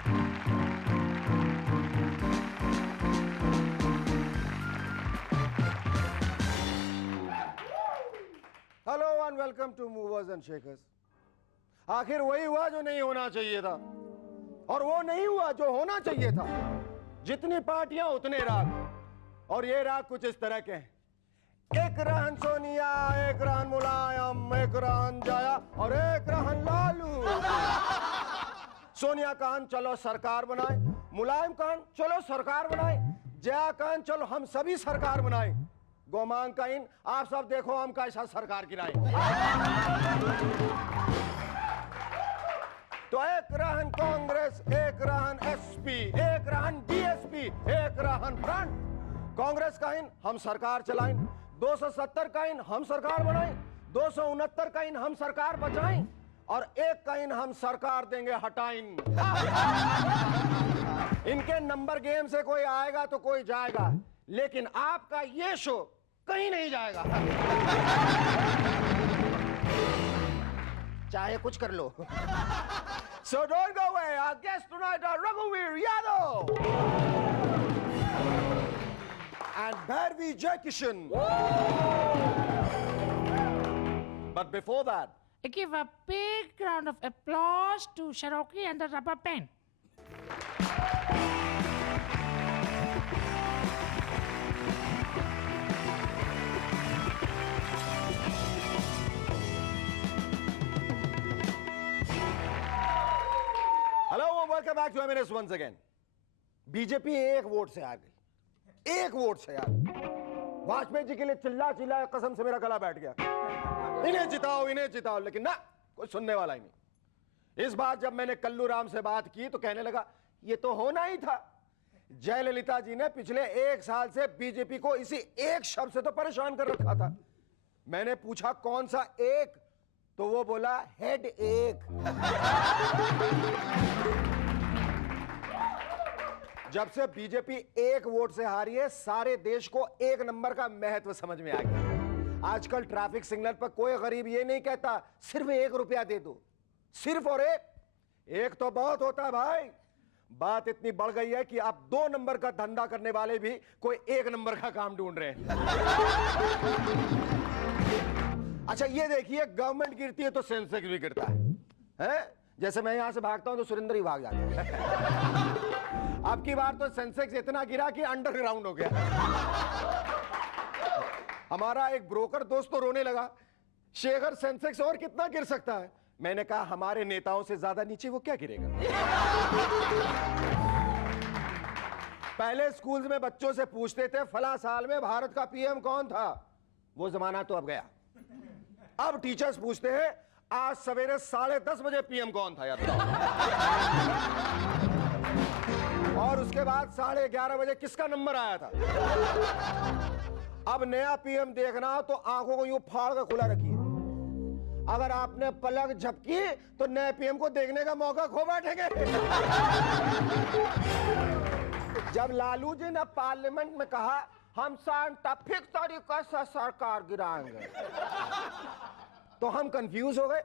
Hello and welcome to movers and shakers. आखिर वही हुआ जो नहीं होना चाहिए था, और वो नहीं हुआ जो होना चाहिए था। जितनी पार्टियां उतने राग, और ये राग कुछ इस तरह के हैं। एक रहन सोनिया, एक रहन मुलायम, एक रहन जया और एक रहन लालू। सोनिया कहन चलो सरकार बनाए, मुलायम कहन चलो सरकार बनाए, जया कहन चलो हम सभी सरकार बनाए, गोमांग कहन आप सब देखो हम कैसा सरकार गिराए। तो एक रहन कांग्रेस, एक रहन एसपी, एक रहन बीएसपी, एक रहन फ्रंट। कांग्रेस कहन हम सरकार चलाएं, 270 कहन हम सरकार बनाएं, 269 कहन हम सरकार बचाएं, और एक कहन हम सरकार देंगे हटाइन। इनके नंबर गेम से कोई आएगा तो कोई जाएगा, लेकिन आपका ये शो कहीं नहीं जाएगा। चाहे कुछ कर लो। So don't go away. Our guests tonight are Raghuveer Yadav and Bharvi Jaikishan. But before that, I give a big round of applause to Cherokee and the Rubber Band. hello and welcome back to M&S once again. BJP एक vote से आ गई, एक vote से आ गई। वाजपेयी जी के लिए चिल्ला चिल्ला कसम से मेरा गला बैठ गया, इन्हें जिताओ इन्हें जिताओ, लेकिन ना कोई सुनने वाला ही नहीं। इस बार जब मैंने कल्लू राम से बात की तो कहने लगा ये तो होना ही था। जयललिता जी ने पिछले 1 साल से बीजेपी को इसी एक शब्द से तो परेशान कर रखा था। मैंने पूछा कौन सा एक, तो वो बोला हेड एक। जब से बीजेपी एक वोट से हारी है, सारे देश को एक नंबर का महत्व समझ में आ गया। आजकल ट्रैफिक सिग्नल पर कोई गरीब ये नहीं कहता सिर्फ 1 रुपया दे दो, सिर्फ और एक तो बहुत होता है भाई। बात इतनी बढ़ गई है कि अब 2 नंबर का धंधा करने वाले भी कोई 1 नंबर का काम ढूंढ रहे हैं। अच्छा ये देखिए, गवर्नमेंट गिरती है तो सेंसेक्स भी गिरता है? जैसे मैं यहां से भागता हूं तो सुरेंद्र ही भाग जाता है। अब की बार तो सेंसेक्स इतना गिरा कि अंडरग्राउंड हो गया। हमारा एक ब्रोकर दोस्त तो रोने लगा, शेखर सेंसेक्स और कितना गिर सकता है? मैंने कहा हमारे नेताओं से ज्यादा नीचे वो क्या गिरेगा। पहले स्कूल्स में बच्चों से पूछते थे फला साल में भारत का पीएम कौन था, वो जमाना तो अब गया। अब टीचर्स पूछते हैं आज सवेरे 10:30 बजे पीएम कौन था यार, और उसके बाद 11:30 बजे किसका नंबर आया था। अब नया पीएम देखना हो तो आंखों को यूं फाड़ कर खुला रखिए, अगर आपने पलक झपकी तो नए पीएम को देखने का मौका खो बैठेंगे। जब लालू जी ने पार्लियामेंट में कहा हम साइंटिफिक तरीके से सरकार गिराएंगे, तो हम कंफ्यूज हो गए,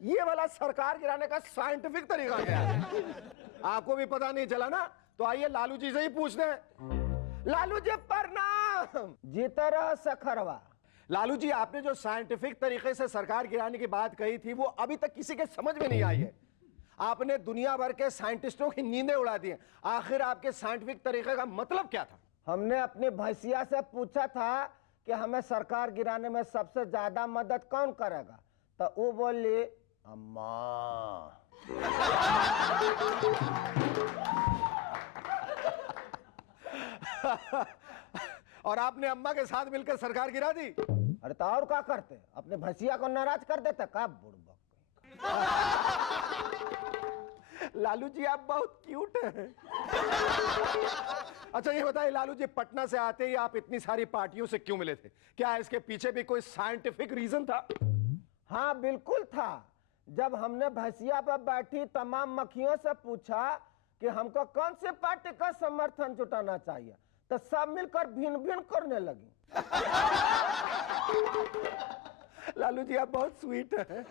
ये वाला सरकार गिराने का साइंटिफिक तरीका क्या है? आपको भी पता नहीं चला ना, तो आइए लालू जी से ही पूछते हैं। लालू जी प्रणाम। जितरा सखरवा। लालू जी आपने जो साइंटिफिक तरीके से सरकार गिराने की बात कही थी वो अभी तक किसी के समझ में नहीं आई है। आपने दुनिया भर के साइंटिस्टों की नींदें उड़ा दी हैं। आखिर आपके साइंटिफिक तरीके का मतलब क्या था? हमने अपनी भैंसिया से पूछा था कि हमें सरकार गिराने में सबसे ज्यादा मदद कौन करेगा, तो वो बोली अम्मा। और आपने अम्मा के साथ मिलकर सरकार गिरा दी? अरे तो और क्या करते, अपने भैंसिया को नाराज कर देते का बुड़बक। लालू जी आप बहुत क्यूट हैं। अच्छा ये बताइए लालू जी, पटना से आते ही आप इतनी सारी पार्टियों से क्यों मिले थे? क्या इसके पीछे भी कोई साइंटिफिक रीजन था? हाँ बिल्कुल था। जब हमने भैंसिया पर बैठी तमाम मक्खियों से पूछा कि हमको कौन सी पार्टी का समर्थन जुटाना चाहिए, तो सब मिलकर भिन्न भिन्न करने लगी। लालू जी आप बहुत स्वीट हैं।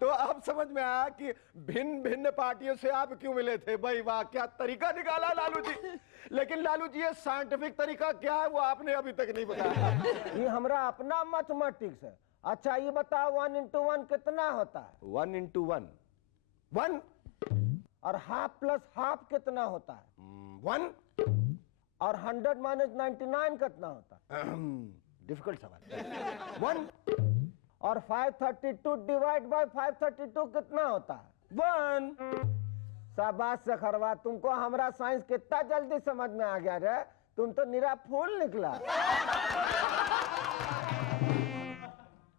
तो अब समझ में आया कि भिन्न भिन्न पार्टियों से आप क्यों मिले थे। भाई वाह, क्या तरीका निकाला लालू जी। लेकिन लालू जी, ये साइंटिफिक तरीका क्या है वो आपने अभी तक नहीं बताया। ये हमरा अपना मैथमेटिक्स है। अच्छा ये बताओ 1 into 1 कितना होता है? 1 into 1 1 और हाफ प्लस हाफ कितना होता है? 1 और 100 minus 99 कितना होता है? डिफिकल्ट सवाल। 1 और 532 डिवाइड बाय 532 कितना होता है? 1 शाबाश सखरवा, तुमको हमरा साइंस कितना जल्दी समझ में आ गया रे। तुम तो निरा फूल निकला।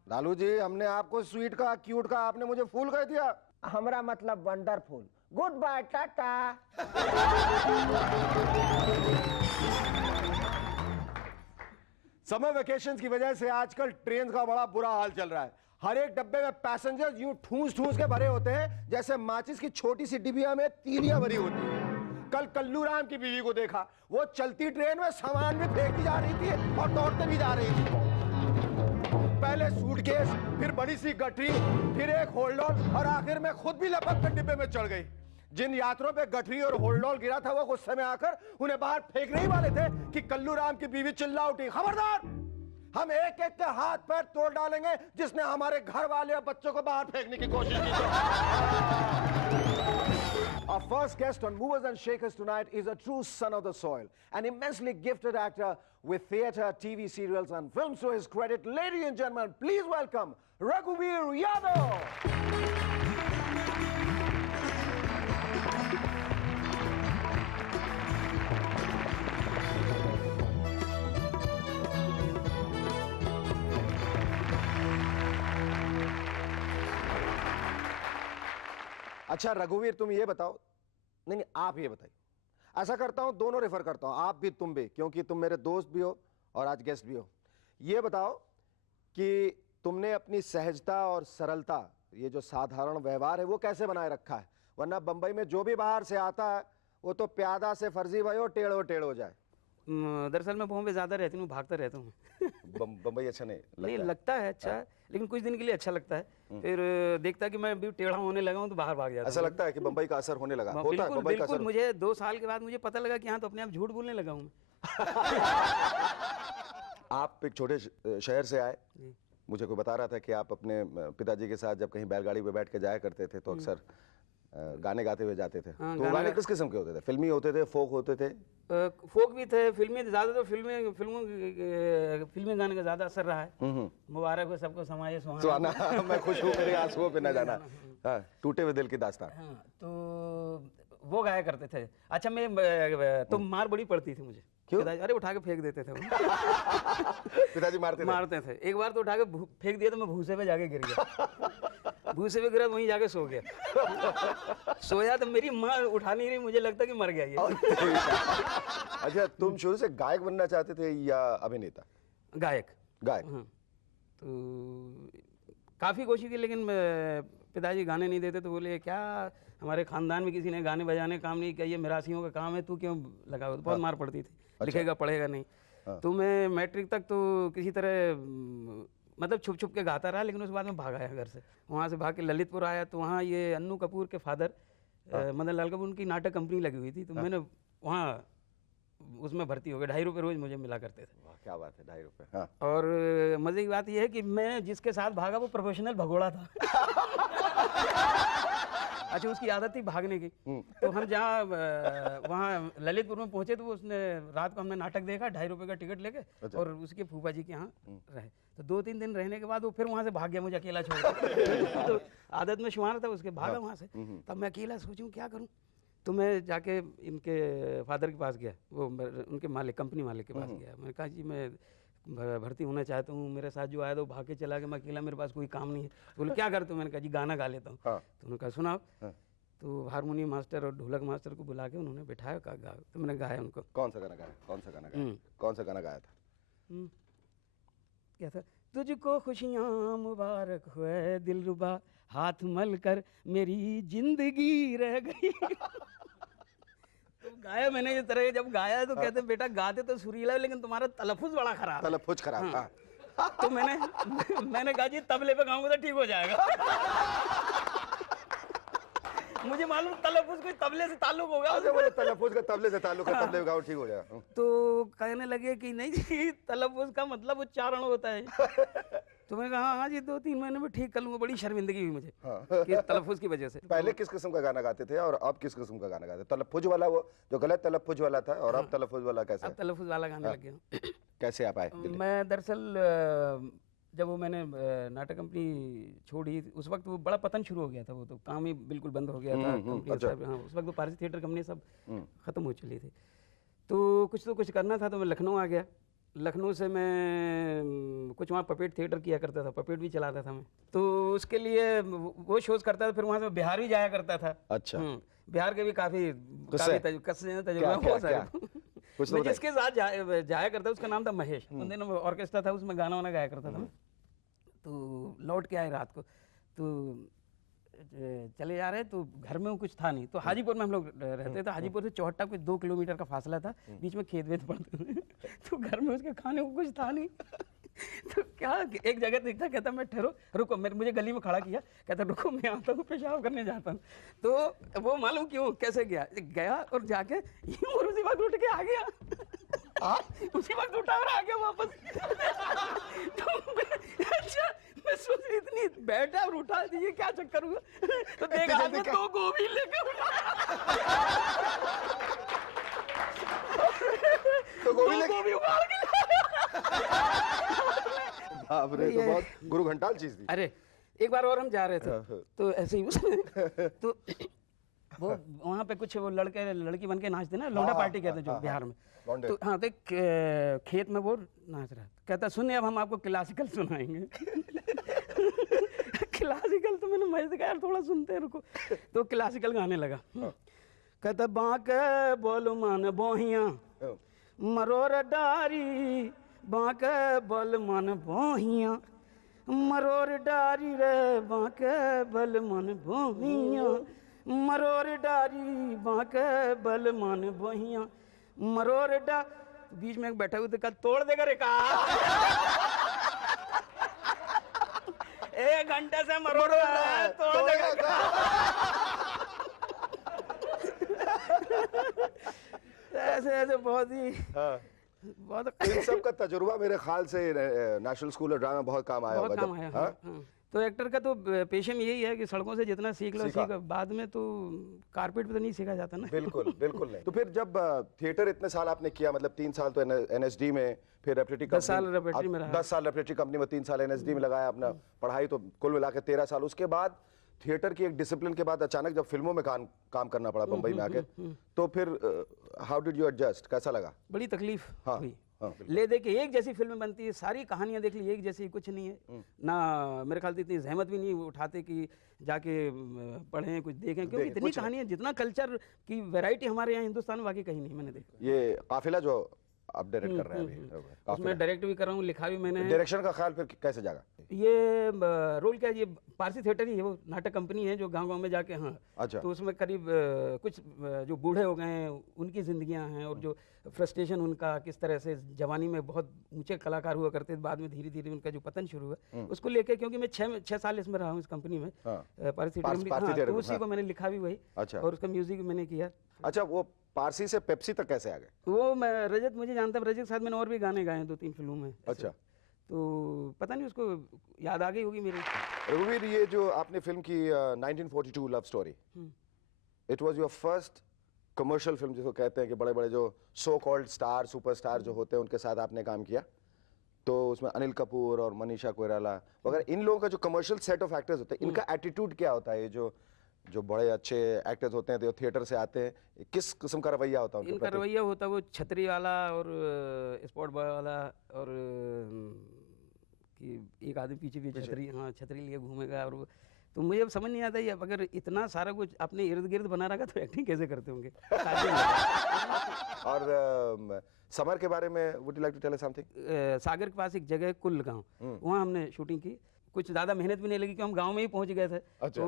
लालू जी, हमने आपको स्वीट कहा, क्यूट कहा, आपने मुझे फूल कह दिया। हमरा मतलब wonderful. Good bye, tata. Summer vacation की वजह से आजकल ट्रेन का बड़ा बुरा हाल चल रहा है। हर एक डब्बे में पैसेंजर्स यूं ठूस ठूस के भरे होते हैं जैसे माचिस की छोटी सी डिबिया में तीलियां भरी होती है। कल कल्लू राम की बीवी को देखा, वो चलती ट्रेन में सामान भी फेंकती जा रही थी और दौड़ते भी जा रही थी। पहले सूटकेस, फिर बड़ी सी गठरी, फिर एक होल्डॉल और आखिर में खुद भी लपक कर डिब्बे में चढ़ गई। जिन यात्रियों पे गठरी और होल्डॉल गिरा था वो गुस्से में आकर उन्हें बाहर फेंकने ही वाले थे कि कल्लू राम की बीवी चिल्ला उठी, खबरदार, हम एक एक के हाथ पैर तोड़ डालेंगे जिसने हमारे घर वाले और बच्चों को बाहर फेंकने की कोशिश की। Our first guest on Movers and Shakers tonight is a true son of the soil, an immensely gifted actor with theatre, TV serials and films to his credit. Ladies and gentlemen, please welcome Raghuveer Yadav. अच्छा रघुवीर, तुम ये बताओ, नहीं आप ये बताइए, ऐसा करता हूं दोनों रेफर करता हूं, आप भी तुम भी, क्योंकि तुम मेरे दोस्त भी हो और आज गेस्ट भी हो। ये बताओ कि तुमने अपनी सहजता और सरलता, ये जो साधारण व्यवहार है वो कैसे बनाए रखा है? वरना बंबई में जो भी बाहर से आता है वो तो प्यादा से फर्जी भयो टेढ़ो टेढ़ हो जाए। दरअसल मैं बॉम्बे ज़्यादा रहती हूँ, भागता रहता हूँ। बंबई अच्छा नहीं लगता? नहीं लगता है अच्छा, लेकिन कुछ दिन के लिए अच्छा लगता है, फिर देखता कि मैं भी टेढ़ा होने लगा हूँ तो बाहर भाग जाता। ऐसा लगता है कि बंबई का असर होने लगा? होता है बिल्कुल बंबई का बिल्कुल। असर? मुझे 2 साल के बाद मुझे पता लगा कि हाँ, तो अपने आप झूठ बोलने लगा हूँ। आप एक छोटे शहर से आए, मुझे कोई बता रहा था कि आप अपने पिताजी के साथ जब कहीं बैलगाड़ी पे बैठ के जाया करते थे तो अक्सर गाने गाते हुए जाते थे। हाँ, तो गाने किस किस्म के होते थे? फिल्मी होते थे, फोक होते थे? फोक भी थे, फिल्मी, ज़्यादा तो फिल्मी गाने का ज़्यादा असर रहा है। मुबारक हो सबको समाये सुहाना। मैं खुश हूँ मेरे आंसुओं पे न जाना, हाँ, टूटे हुए दिल की दास्तान। हाँ, तो वो गाया करते थे। अच्छा मैं तो मार बड़ी पड़ती थी मुझे। क्यों? अरे उठा के फेंक देते थे वो। पिताजी मारते थे। एक बार तो उठा के फेंक दिया तो मैं भूसे पे जाके गिर गया। भूसे पे गिरा, वहीं जाके सो गया। सोया तो मेरी माँ उठा नहीं रही, मुझे लगता कि मर गया ये। अच्छा, तुम शुरू से गायक बनना चाहते थे या अभिनेता? गायक। गायक। तो काफ़ी कोशिश की, लेकिन पिताजी गाने नहीं देते, तो बोले क्या हमारे खानदान में किसी ने गाने बजाने काम नहीं किया, ये मिरासियों का काम है, तू क्यों लगा? बहुत मार पड़ती थी। लिखेगा पढ़ेगा नहीं। तो मैं मैट्रिक तक तो किसी तरह मतलब छुप छुप के गाता रहा, लेकिन उसके बाद में भाग आया घर से। वहाँ से भाग के ललितपुर आया, तो वहाँ ये अन्नू कपूर के फादर मदन लाल कपूर, उनकी नाटक कंपनी लगी हुई थी, तो मैंने वहाँ उसमें भर्ती हो गया। 2.5 रुपये रोज मुझे मिला करते थे। क्या बात है, 2.5 रुपये। हाँ। और मजे की बात यह है कि मैं जिसके साथ भागा वो प्रोफेशनल भगोड़ा था। अच्छा, उसकी आदत थी भागने की। तो हम जहाँ वहाँ ललितपुर में पहुंचे तो उसने रात को हमने नाटक देखा, 2.5 रुपये का टिकट लेके। अच्छा। और उसके फूफा जी के यहाँ रहे, तो 2-3 दिन रहने के बाद वो फिर वहाँ से भाग गया, मुझे अकेला छोड़ के। तो आदत में शुमार था उसके, भागा वहाँ से। तब मैं अकेला सोचूं क्या करूँ, तो मैं जाके इनके फादर के पास गया, वो उनके मालिक, कंपनी मालिक के पास गया। मैंने कहा जी मैं भर्ती होना चाहता हूँ, मेरे साथ जो आया तो भाग के चला गया, मैं अकेला, मेरे पास कोई काम नहीं है। बोले क्या करते हो? मैंने कहा जी गाना गा लेता हूँ। हाँ। तो उन्होंने कहा सुनाओ। हाँ। तो हारमोनियम मास्टर और ढोलक मास्टर को बुला के उन्होंने बैठाया, कहा गा। तो मैंने गाया उनको। कौन सा गाना गाया? कौन सा गाना गाया? कौन सा गाना गाया था? क्या था? तुझको खुशियाँ मुबारक हुए दिलरुबा, हाथ मल कर मेरी जिंदगी रह गई। तो गाया मैंने इस तरह, जब गाया तो कहते बेटा गाते तो सुरीला है, लेकिन तुम्हारा तलफ़ुज़ बड़ा खराब। तलफ़ुज़ खराब। हाँ। तो मैंने कहा जी तबले पे गाऊंगा तो ठीक हो जाएगा। मुझे मालूम तलफ्फुज़ कोई तबले से ताल्लुक होगा। अच्छा बोले तलफ्फुज़ का तबले से ताल्लुक है, तबले पे गाओ ठीक हो जाएगा। तो कहने लगे कि नहीं जी तलफ्फुज़ का मतलब उच्चारण होता है। तो मैंने कहा हाँ जी 2-3 महीने में ठीक कर लूंगा। बड़ी शर्मिंदगी हुई मुझे कि तलफ्फुज़ की वजह से। पहले किस किस्म का गाना गाते थे और अब किस किस्म का गाना गाते हैं? तलफ्फुज़ वाला वो जो गलत तलफ्फुज़ वाला था और अब तलफ्फुज़ वाला कैसा? अब तलफ्फुज़ वाला गाने लग गया। कैसे आप आए? मैं दरअसल जब वो मैंने नाटक कंपनी छोड़ी उस वक्त वो बड़ा पतन शुरू हो गया था। वो तो काम ही बिल्कुल बंद हो गया था कंपनी सब। हाँ उस वक्त तो पारसी थिएटर कंपनी सब ख़त्म हो चली थी। तो कुछ करना था तो मैं लखनऊ आ गया। लखनऊ से मैं कुछ वहाँ पपेट थिएटर किया करता था, पपेट भी चलाता था मैं। तो उसके लिए वो शोज़ करता था। फिर वहाँ से बिहार भी जाया करता था। अच्छा। बिहार के भी काफ़ी तजुर्बा बहुत सारे। मैं जिसके साथ जाया करता उसका नाम था महेश। उन दिनों ऑर्केस्ट्रा था उसमें गाना वाना गाया करता था मैं। तो लौट के आए रात को तो चले जा रहे तो घर में कुछ था नहीं। तो हाजीपुर में हम लोग रहते थे। हाजीपुर से चौहट्टा कुछ 2 किलोमीटर का फासला था। बीच में खेत वेत पड़ते थे। तो घर में उसके खाने को कुछ था नहीं। तो क्या एक जगह दिखता कहता मैं ठहरो रुको, मुझे गली में खड़ा किया कहता रुको मैं आता हूँ पेशाब करने जाता हूँ। तो वो मालूम क्यों कैसे गया और जाके और उसी वक्त उठ के आ गया। उसी वक्त उठा और आ गया वापस। तो अच्छा मैं सोच रही इतनी बैठा और उठा ये क्या चक्कर हुआ। तो देखा हाथ में 2 गोभी लेकर उठा। तो गोभी उबाल के बाप रे, तो बहुत गुरु घंटाल चीज थी। अरे एक बार और हम जा रहे थे तो ऐसे ही उसमें तो वो वहाँ पे कुछ वो लड़के लड़की बन के नाचते ना, लौंडा पार्टी कहते हैं जो बिहार में। तो हाँ तो खेत में वो नाच रहा कहता सुनिए अब हम आपको क्लासिकल सुनाएंगे। क्लासिकल तो मैंने मजे कहा यार थोड़ा सुनते हैं रुको। तो क्लासिकल गाने लगा। कहता बांके बोल मन बोहिया मरोर डारी, बांके बोल मन बोहिया मरोर डारी रे, बांके बोल मन बोहिया मरोर डारी, बांके बोल मन बोहिया मरोर डा। बीच में एक बैठा हुआ था तोड़ देगा रे का। 1 घंटे से मरोड़ रहा है तोड़ देगा। ऐसे ऐसे बहुत ही बहुत इन सब का तजुर्बा मेरे ख्याल से नेशनल स्कूल ऑफ ड्रामा बहुत काम आया होगा। बहुत काम आया। हाँ। तो एक्टर का तो पेशे में यही है कि सड़कों से जितना सीख लो सीख, बाद में तो कारपेट पे तो नहीं सीखा जाता ना। बिल्कुल बिल्कुल नहीं। तो फिर जब थिएटर इतने साल आपने किया, मतलब 3 साल तो एनएसडी में, फिर रेपरेटरी 10 साल रेपरेटरी में रहा। 10 साल रेपरेटरी कंपनी में, 3 साल एनएसडी में लगाया अपना पढ़ाई, तो कुल मिला के 13 साल। उसके बाद थिएटर की एक डिसिप्लिन के बाद अचानक जब फिल्मों में काम करना पड़ा बम्बई में आके, तो फिर हाउ डिड यू एडजस्ट, कैसा लगा? बड़ी तकलीफ हुई। हाँ, ले दे के एक जैसी फिल्में बनती है, सारी कहानियां देख ली एक जैसी, कुछ नहीं है ना। मेरे ख्याल से इतनी जहमत भी नहीं उठाते कि जाके पढ़ें कुछ देखें, क्योंकि इतनी कहानियां, जितना कल्चर की वैरायटी हमारे यहाँ हिंदुस्तान में बाकी कहीं नहीं मैंने देखा। ये काफिला जो आप डायरेक्ट कर रहे हैं अभी, उसमें डायरेक्ट भी कर रहा हूँ, लिखा भी मैंने। डायरेक्शन का ख्याल फिर कैसे जागा? ये रोल क्या है, ये पारसी थिएटर ही है, वो नाटक कंपनी है जो गांव-गांव में जाके। हाँ अच्छा। तो उसमें करीब कुछ जो बूढ़े हो गए हैं उनकी जिंदगियां हैं, और जो फ्रस्ट्रेशन उनका, किस तरह से जवानी में बहुत ऊंचे कलाकार हुआ करते थे, बाद में धीरे धीरे उनका जो पतन शुरू हुआ, उसको लेके, क्योंकि मैं 6 साल इसमें रहा हूँ इस कंपनी में, पारसी थिएटर, तो उसी को मैंने लिखा भी वही। अच्छा। और उसका म्यूजिक मैंने किया। अच्छा, वो पारसी से पेप्सी तक कैसे आ गए? वो मैं रजत मुझे जानता है, रजत के साथ मैंने और भी गाने गाए हैं 2-3 फिल्मों में। अच्छा। तो पता नहीं उसको याद आ गई होगी मेरी। रघुवीर, ये जो आपने फिल्म की 1942 love story, it was your first commercial film, जिसको कहते हैं कि बड़े बड़े जो सो कॉल्ड स्टार, सुपरस्टार जो होते हैं उनके साथ आपने काम किया। तो उसमें अनिल कपूर और मनीषा कोइराला वगैरह, इन लोगों का जो कमर्शियल सेट ऑफ एक्टर्स होते हैं, इनका एटीट्यूड क्या होता है? ये जो बड़े अच्छे एक्टर्स होते हैं, जो थिएटर से आते हैं, किस किस्म का रवैया होता है उनके इनका प्रति? रवैया होता है वो छतरी वाला और स्पॉट बॉय वाला, और कि एक आदमी पीछे छतरी, हाँ छतरी लिए घूमेगा। और तो मुझे अब समझ नहीं आता है, अगर इतना सारा कुछ अपने इर्द गिर्द बना रखा तो एक्टिंग कैसे करते होंगे। और समर के बारे में would you like to tell us something? सागर के पास एक जगह कुल गांव, वहाँ हमने शूटिंग की। कुछ ज़्यादा मेहनत भी नहीं लगी, कि हम गांव में ही पहुंच गए थे। अच्छा। तो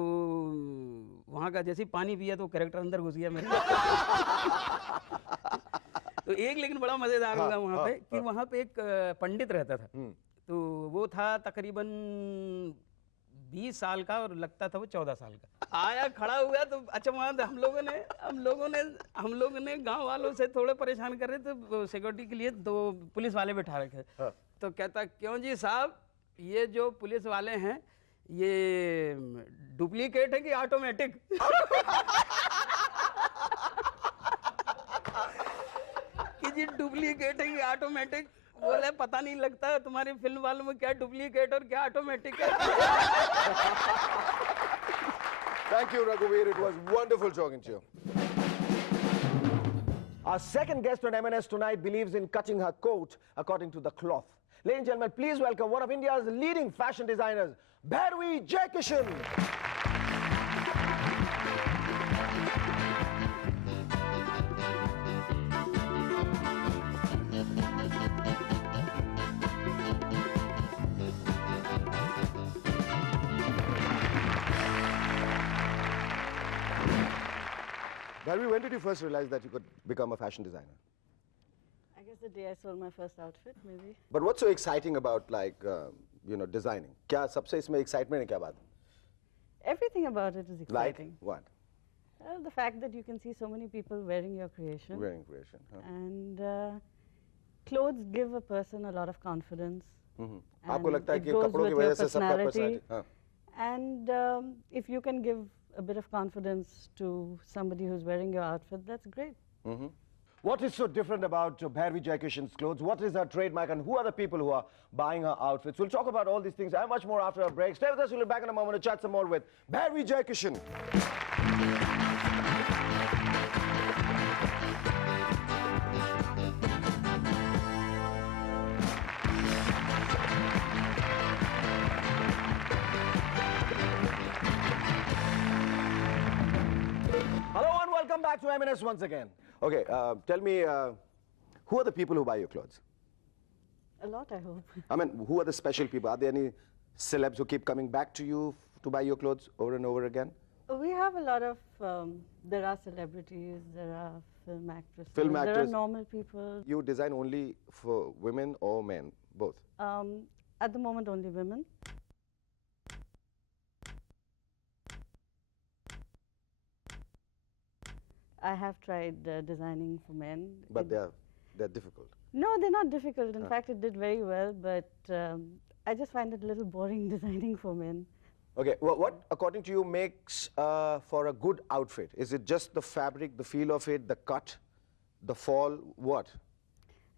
वहाँ का जैसे ही पानी पिया तो कैरेक्टर अंदर घुस गया मेरे। तो एक लेकिन बड़ा मज़ेदार होगा वहाँ पे, कि वहाँ पे एक पंडित रहता था। तो वो था तकरीबन 20 साल का और लगता था वो 14 साल का। आया खड़ा हुआ तो अच्छा वहाँ हम लोगों ने गांव वालों से थोड़े परेशान कर रहे थे सिक्योरिटी के लिए, तो पुलिस वाले बैठा रखे। तो कहता क्यों जी साहब, ये जो पुलिस वाले हैं ये डुप्लीकेट है कि ऑटोमेटिक? कि जी डुप्लीकेट है कि ऑटोमेटिक? बोले पता नहीं लगता है तुम्हारी फिल्म वालों में क्या डुप्लीकेट और क्या ऑटोमेटिक है। Thank you, Raghuveer. It was wonderful talking to you. Our second guest on M&S tonight believes in cutting her coat according to the cloth. Ladies and gentlemen, please welcome one of India's leading fashion designers, Bhairavi Jayakishan. Bhairavi, when did you first realize that you could become a fashion designer? I guess the day I sold my first outfit, maybe. But what's so exciting about designing? क्या सबसे इसमें excitement है क्या बात? Everything about it is Like exciting. what? The fact that you can see so many people wearing your creation. Wearing creation. Huh? And clothes give a person a lot of confidence. आपको and लगता है it कि goes कपड़ों की with your वजह से सबका personality. personality? हाँ. And if you can give a bit of confidence to somebody who's wearing your outfit, that's great. What is so different about Bhairavi Jayakishan's clothes? What is her trademark and who are the people who are buying her outfits? We'll talk about all these things and much more after a break. Stay with us, we'll be back in a moment to chat some more with Bhairavi Jayakishan. Hello and welcome back to M&S once again. Okay, tell me, who are the people who buy your clothes? A lot, I hope. I mean, who are the special people? Are there any celebs who keep coming back to you to buy your clothes over and over again? We have a lot of, there are celebrities, there are film actresses, Film there are actors. normal people. You design only for women or men, both? At the moment, only women. I have tried designing for men. But It- they're difficult. No, they're not difficult. In fact, it did very well, but I just find it a little boring designing for men. Okay, what according to you makes for a good outfit? Is it just the fabric, the feel of it, the cut, the fall, what?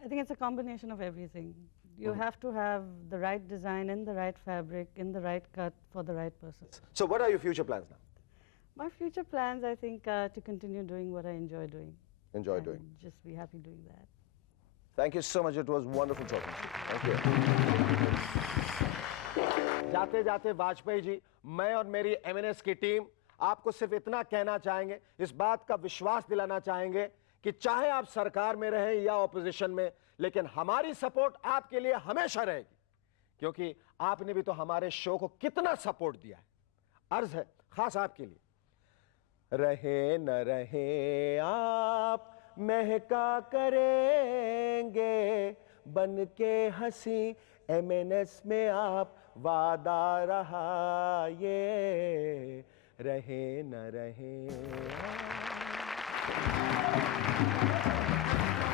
I think it's a combination of everything. You have to have the right design in the right fabric, in the right cut for the right person. So what are your future plans now? My future plans, I think, are to continue doing what I enjoy doing. Enjoy and doing. Just be happy doing that. Thank you so much. It was wonderful talking to you. Thank you. जाते जाते वाजपेयी जी, मैं और मेरी M&S की team आपको सिर्फ इतना कहना चाहेंगे, इस बात का विश्वास दिलाना चाहेंगे कि चाहे आप सरकार में रहें या ऑपोजिशन में, लेकिन हमारी सपोर्ट आपके लिए हमेशा रहेगी, क्योंकि आपने भी तो हमारे शो को कितना सपोर्ट दिया है। अर्ज है खास आपके लिए, रहे न रहे आप महका करेंगे, बन के हंसी M&S में आप वादा रहा ये, रहे न रहे आप।